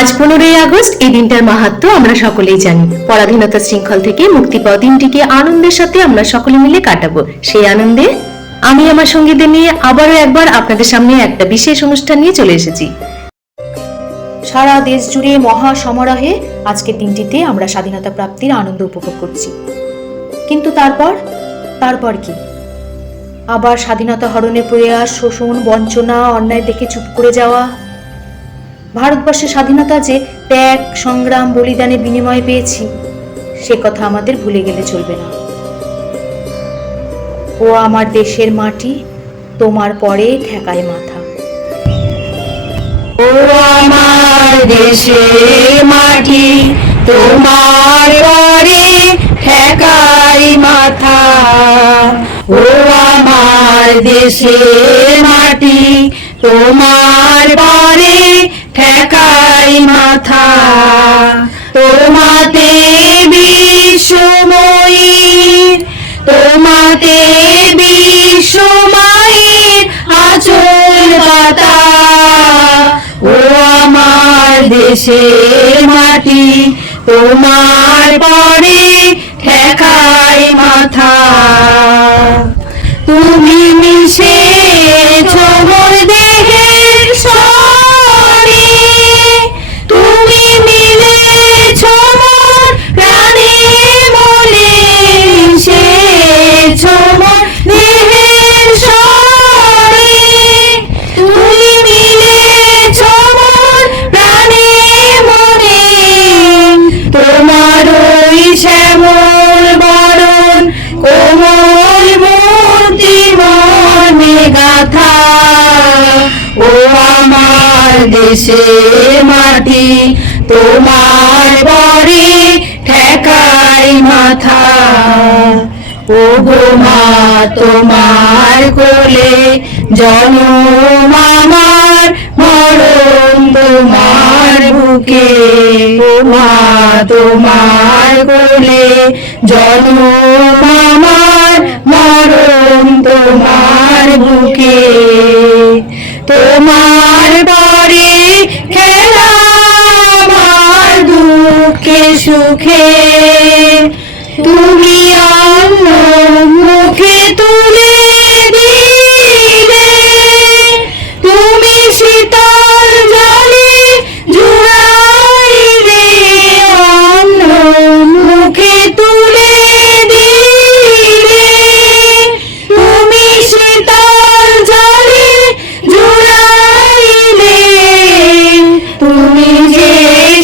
আজ পনেরোই আগস্ট, এই দিনটার মাহাত্ম আমরা সকলেই জানি। পরাধীনতা শৃঙ্খল থেকে মুক্তি পাওয়া দিনটিকে আনন্দের সাথে আমরা সকলে মিলে কাটাবো। সেই আনন্দে আমি আমার সঙ্গীদের নিয়ে আবারও একবার আপনাদের সামনে একটা বিশেষ অনুষ্ঠান নিয়ে চলে এসেছি। সারা দেশ জুড়ে মহা সমারোহে আজকের দিনটিতে আমরা স্বাধীনতা প্রাপ্তির আনন্দ উপভোগ করছি। কিন্তু তারপর? তারপর কি? আবার স্বাধীনতা হরণের প্রয়াস, শোষণ, বঞ্চনা, অন্যায় দেখে চুপ করে যাওয়া ভারতবর্ষের স্বাধীনতা যে ত্যাগ, সংগ্রাম, বলিদানের বিনিময়ে পেয়েছি, সে কথা আমাদের ভুলে গেলে চলবে না। ও আমার দেশের মাটি, তোমার পরে ঠেকায় মাথা। ও আমার দেশের মাটি, তোমার পরে ঠেকাই মাথা। ও আমার দেশের মাটি, তোমার পরে ঠেকাই মাথা। তোমাতে বিশ্বময়ী তোমাতে বিশ্বমায়ের আচল পাতা ও আমার দেশের মাটি, তোমার পরে ঠেকাই মাথা। তুমি মিশে কোমল মূর্তি মনে গাথা। ও আমার দেশের মাটি, তোমার পরে ঠেকাই মাথা। ও মা, তোমার কোলে জনম আমার, মরণ তোমার বুকে মা তোমার কোলে, জনম আমার, মরণ তোমার বুকে। তোমার পরে খেলা আমার দুঃখে সুখে। তুমি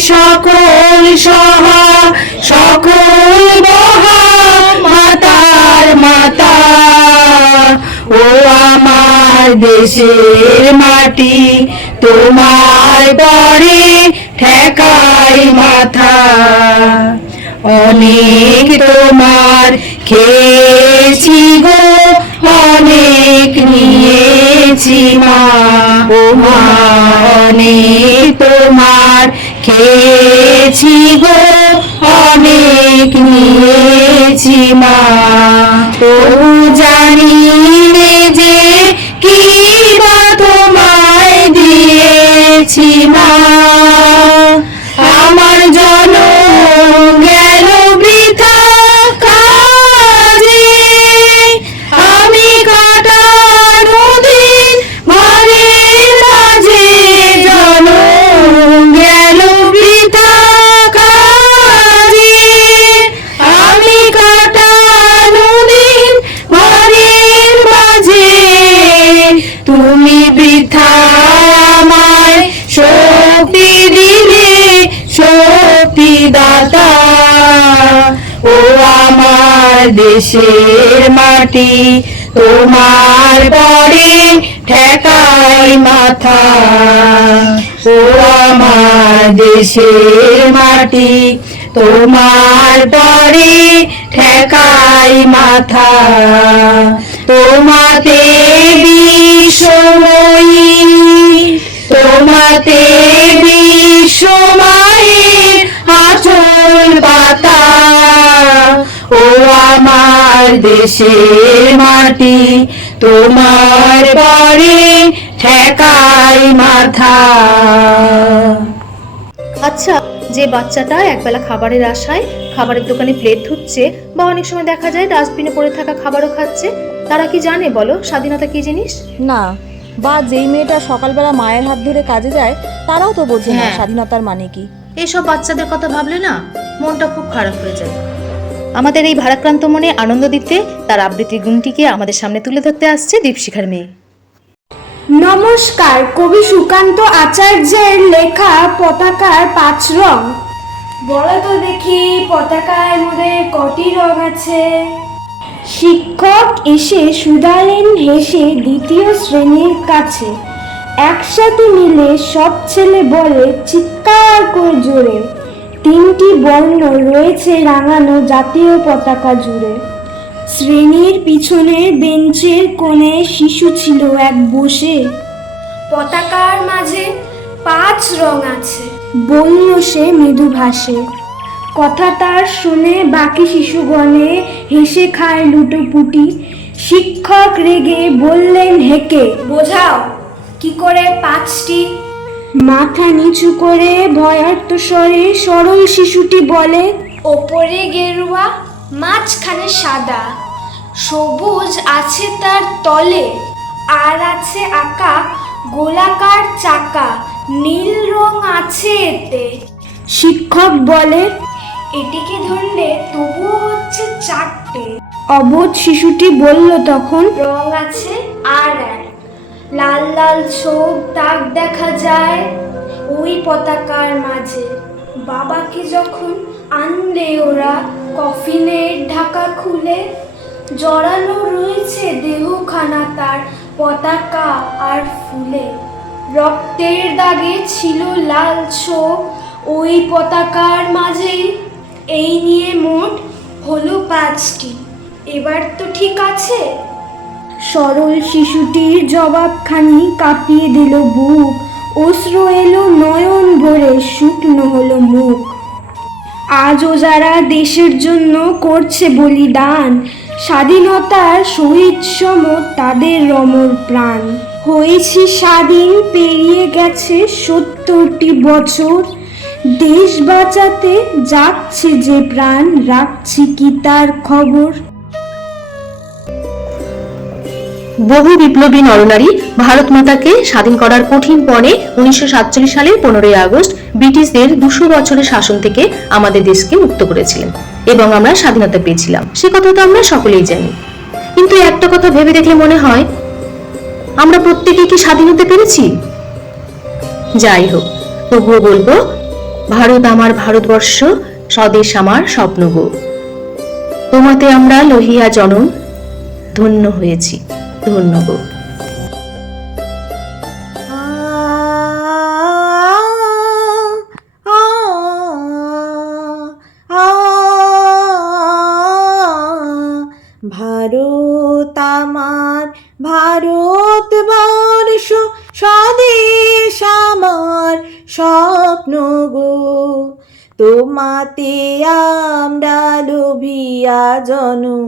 সকল সহা, সকল মহা মাতার মাতা। ও আমার দেশের মাটি, তোমার পরে ঠেকাই মাথা। অনেক তোমার খেয়েছি গো, অনেক নিয়েছি মা। ও মা, অনেক তোমার খেয়েছি গো অনেক নিয়েছি মা। তবু জানি দেশের মাটি তোমার পরে ঠেকাই মাথা। ও আমার দেশের মাটি তোমার পরে ঠেকাই মাথা। তোমাতে বিশ্বময়ী তোমাতে বিশ্বমায়ের আচল পাতা আমার দেশের মাটি তোমার পরে ঠেকাই মাথা। আচ্ছা যে বাচ্চাটা একবেলা খাবারের আশায় খাবারের দোকানে প্লেট ধুচ্ছে বা অনেক সময় দেখা যায় ডাস্টবিনে পড়ে থাকা খাবারও খাচ্ছে তারা কি জানে বলো? স্বাধীনতা কি জিনিস? না বা যেই মেয়েটা সকালবেলা মায়ের হাত ধরে কাজে যায় তারাও তো বোঝে না হ্যাঁ। স্বাধীনতার মানে কি। এইসব বাচ্চাদের কথা ভাবলে না মনটা খুব খারাপ হয়ে যায়। আমাদের এই ভারাক্রান্ত মনে আনন্দ দিতে তার আবৃত্তির গুণটিকে আমাদের সামনে তুলে ধরতে আসছে দীপশিখার মেয়ে। নমস্কার, কবি সুকান্ত আচার্যের লেখা পতাকার পাঁচ রং। বলো তো দেখি, পতাকার মধ্যে কটি রং আছে? শিক্ষক এসে সুদালেন হেসে দ্বিতীয় শ্রেণির কাছে। একসাথে মিলে সব ছেলে বলে চিৎকার করে জোরে। তিনটি বর্ণ রয়েছে রাঙানো জাতীয় পতাকা জুড়ে। শ্রেণির পিছনের বেঞ্চের কোণে শিশু ছিল এক বসে। পতাকার মাঝে পাঁচ রং আছে। বলল সে মৃদু ভাসে। কথা তার শুনে বাকি শিশুগণে হেসে খায় লুটোপুটি। শিক্ষক রেগে বললেন হেকে বোঝাও কি করে পাঁচটি মাথা নিচু করে ভয়ার্ত স্বরে সরল শিশুটি বলে ওপরে গেরুয়া মাঝখানে সাদা। সবুজ আছে তার তলে আর আছে আঁকা গোলাকার চাকা। নীল রং আছে এতে। শিক্ষক বলে এটিকে ধরলে তবুও হচ্ছে চারটে। অবোধ শিশুটি বলল তখন রং আছে আর এক। লাল লাল ছোপ দাগ দেখা যায় ওই পতাকার মাঝে। বাবাকে যখন আনলে ওরা, কফিনের ঢাকা খুলে, জড়ানো রয়েছে দেহখানা তার পতাকা আর ফুলে। রক্তের দাগে ছিল লাল ছোপ ওই পতাকার মাঝেই। এই নিয়ে মোট হলো পাঁচটি। এবার তো ঠিক আছে। সরল শিশুটির জবাবখানি কাঁপিয়ে দিল বুক। অশ্রু এলো নয়ন ভরে, শুকনো হলো মুখ। আজও যারা দেশের জন্য করছে বলিদান, স্বাধীনতার শহীদ সম তাদের রমর প্রাণ। হয়েছে স্বাধীন, পেরিয়ে গেছে সত্তরটি বছর। দেশ বাঁচাতে যাচ্ছে যে প্রাণ, রাখছি কি তার খবর? বহু বিপ্লবী নরনারী ভারত মাতাকে স্বাধীন করার কঠিন পণে উনিশশো সালের পনেরোই আগস্ট ব্রিটিশদের দুশো বছরের শাসন থেকে আমাদের দেশকে মুক্ত করেছিলেন এবং আমরা স্বাধীনতা পেয়েছিলাম। সে কথা তো আমরা সকলেই জানি। কিন্তু একটা কথা ভেবে দেখলে মনে হয়, আমরা প্রত্যেকে কি স্বাধীন হতে পেরেছি? যাই হোক, তবুও বলব, ভারত আমার ভারতবর্ষ, স্বদেশ আমার স্বপ্ন গো তোমাতে আমরা লোহিয়া জনম, ধন্য হয়েছি। ধন্য গো। ভারত আমার ভারত বর্ষ স্বদেশ আমার স্বপ্ন গো। তোমাতে আমরা লোভিয়া জনম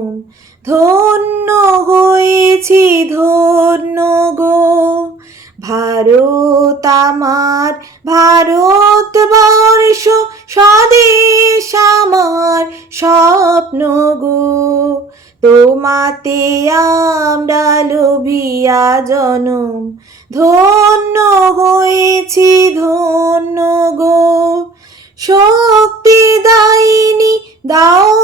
ধন্য হয়েছি, ধন্য গো। ভারত আমার, ভারত বর্ষ স্বদেশ আমার স্বপ্ন গো। তোমাতে আমরা লোভিয়া জনম। ধন্য হয়েছি, ধন্য গো। শক্তি দাইনি দাও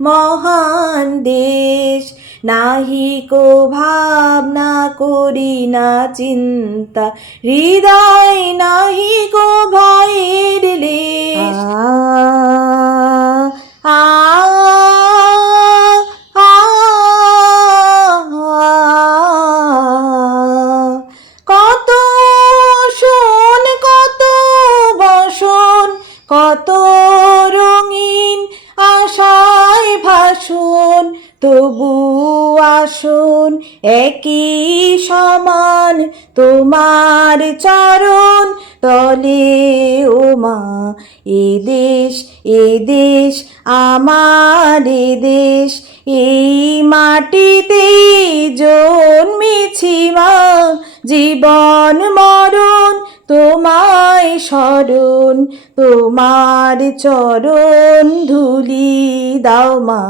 মহান দেশ। নাহি কো ভাবনা করি না চিন্তা। হৃদয় নাহি কো ভয়ের লেশ। আ তোমার চরণ তলে ও মা এ দেশ এ দেশ, আমার এ দেশ, এই মাটিতে জন্মেছি মা। জীবন, মরণ তোমায় স্মরণ, তোমার চরণ ধুলি দাও মা।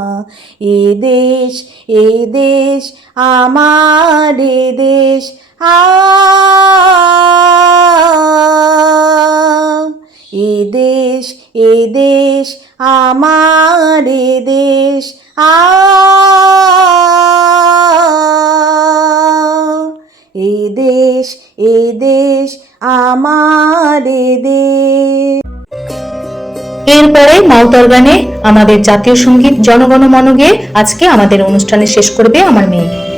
এ দেশ এ দেশ, আমার এ দেশ এ দেশ এ দেশ, আমার এ দেশ, আ, এ দেশ এ দেশ, আমার এ দেশ। এরপরে মাউতার গানে আমাদের জাতীয় সংগীত জনগণ মনগে আজকে আমাদের অনুষ্ঠানে শেষ করবে আমার মেয়ে।